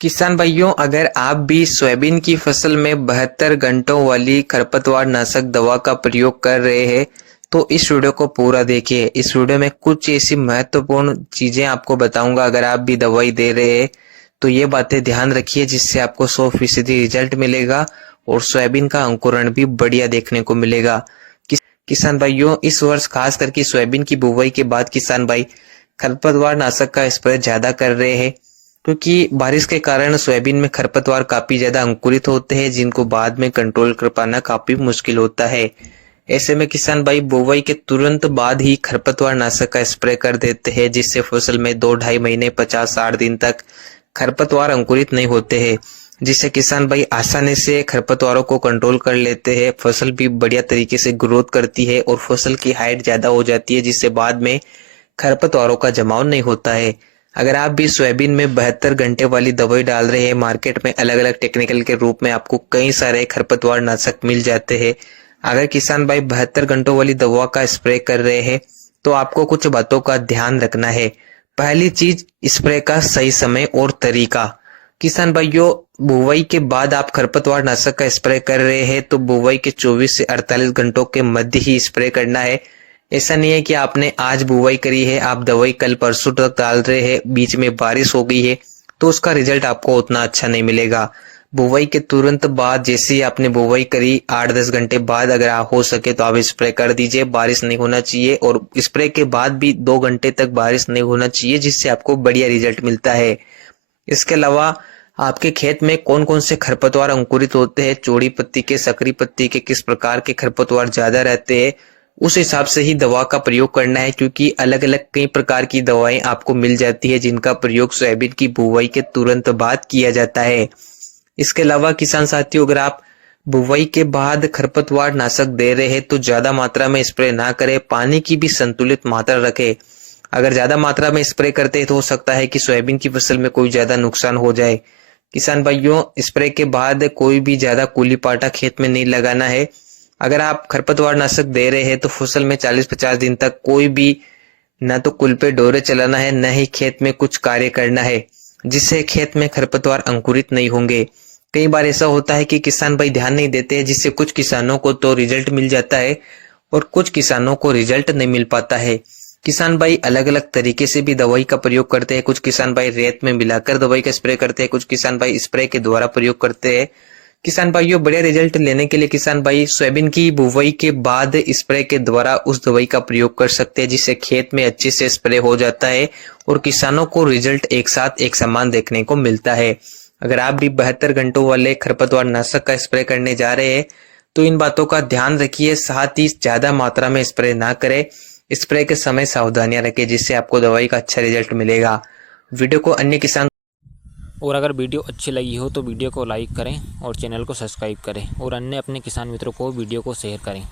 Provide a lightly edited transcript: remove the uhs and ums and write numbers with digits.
किसान भाइयों, अगर आप भी सोयाबीन की फसल में 72 घंटों वाली खरपतवार नाशक दवा का प्रयोग कर रहे हैं तो इस वीडियो को पूरा देखिए। इस वीडियो में कुछ ऐसी महत्वपूर्ण चीजें आपको बताऊंगा। अगर आप भी दवाई दे रहे हैं तो ये बातें ध्यान रखिए, जिससे आपको 100% रिजल्ट मिलेगा और सोयाबीन का अंकुरण भी बढ़िया देखने को मिलेगा। किसान भाइयों, इस वर्ष खास करके सोयाबीन की बुवाई के बाद किसान भाई खरपतवार नाशक का स्प्रे ज्यादा कर रहे हैं, क्योंकि बारिश के कारण सोयाबीन में खरपतवार काफी ज्यादा अंकुरित होते हैं, जिनको बाद में कंट्रोल कर पाना काफी मुश्किल होता है। ऐसे में किसान भाई बुवाई के तुरंत बाद ही खरपतवार नाशक का स्प्रे कर देते हैं, जिससे फसल में 2-2.5 महीने 50-60 दिन तक खरपतवार अंकुरित नहीं होते हैं, जिससे किसान भाई आसानी से खरपतवारों को कंट्रोल कर लेते हैं। फसल भी बढ़िया तरीके से ग्रोथ करती है और फसल की हाइट ज्यादा हो जाती है, जिससे बाद में खरपतवारों का जमाव नहीं होता है। अगर आप भी सोयाबीन में 72 घंटे वाली दवाई डाल रहे हैं, मार्केट में अलग अलग टेक्निकल के रूप में आपको कई सारे खरपतवार नाशक मिल जाते हैं। अगर किसान भाई 72 घंटों वाली दवा का स्प्रे कर रहे हैं तो आपको कुछ बातों का ध्यान रखना है। पहली चीज, स्प्रे का सही समय और तरीका। किसान भाइयों, बुवाई के बाद आप खरपतवार नाशक का स्प्रे कर रहे हैं तो बुवाई के 24 से 48 घंटों के मध्य ही स्प्रे करना है। ऐसा नहीं है कि आपने आज बुवाई करी है, आप दवाई कल परसों तक डाल रहे हैं, बीच में बारिश हो गई है तो उसका रिजल्ट आपको उतना अच्छा नहीं मिलेगा। बुवाई के तुरंत बाद, जैसे ही आपने बुवाई करी 8-10 घंटे बाद अगर आप हो सके तो आप स्प्रे कर दीजिए। बारिश नहीं होना चाहिए और स्प्रे के बाद भी 2 घंटे तक बारिश नहीं होना चाहिए, जिससे आपको बढ़िया रिजल्ट मिलता है। इसके अलावा आपके खेत में कौन कौन से खरपतवार अंकुरित होते हैं, चौड़ी पत्ती के, सकरी पत्ती के, किस प्रकार के खरपतवार ज्यादा रहते हैं, उस हिसाब से ही दवा का प्रयोग करना है, क्योंकि अलग अलग कई प्रकार की दवाएं आपको मिल जाती है जिनका प्रयोग सोयाबीन की बुवाई के तुरंत बाद किया जाता है। इसके अलावा किसान साथियों, अगर आप बुवाई के बाद खरपतवार नाशक दे रहे हैं तो ज्यादा मात्रा में स्प्रे ना करें, पानी की भी संतुलित मात्रा रखें। अगर ज्यादा मात्रा में स्प्रे करते हैं तो हो सकता है कि सोयाबीन की फसल में कोई ज्यादा नुकसान हो जाए। किसान भाइयों, स्प्रे के बाद कोई भी ज्यादा कूली पाटा खेत में नहीं लगाना है। अगर आप खरपतवार नाशक दे रहे हैं तो फसल में 40-50 दिन तक कोई भी न तो कुल पे डोरे चलाना है, न ही खेत में कुछ कार्य करना है, जिससे खेत में खरपतवार अंकुरित नहीं होंगे। कई बार ऐसा होता है कि किसान भाई ध्यान नहीं देते हैं, जिससे कुछ किसानों को तो रिजल्ट मिल जाता है और कुछ किसानों को रिजल्ट नहीं मिल पाता है। किसान भाई अलग अलग तरीके से भी दवाई का प्रयोग करते हैं। कुछ किसान भाई रेत में मिलाकर दवाई का स्प्रे करते हैं, कुछ किसान भाई स्प्रे के द्वारा प्रयोग करते हैं। किसान भाइयों, बढ़िया रिजल्ट लेने के लिए किसान भाई सोयाबीन की बुवाई के बाद स्प्रे के द्वारा उस दवाई का प्रयोग कर सकते हैं, जिससे खेत में अच्छे से स्प्रे हो जाता है और किसानों को रिजल्ट एक साथ एक समान देखने को मिलता है। अगर आप भी 72 घंटों वाले खरपतवार नाशक का स्प्रे करने जा रहे हैं तो इन बातों का ध्यान रखिए, साथ ही ज्यादा मात्रा में स्प्रे ना करें। स्प्रे के समय सावधानियां रखें, जिससे आपको दवाई का अच्छा रिजल्ट मिलेगा। वीडियो को अन्य किसान और अगर वीडियो अच्छी लगी हो तो वीडियो को लाइक करें और चैनल को सब्सक्राइब करें और अन्य अपने किसान मित्रों को वीडियो को शेयर करें।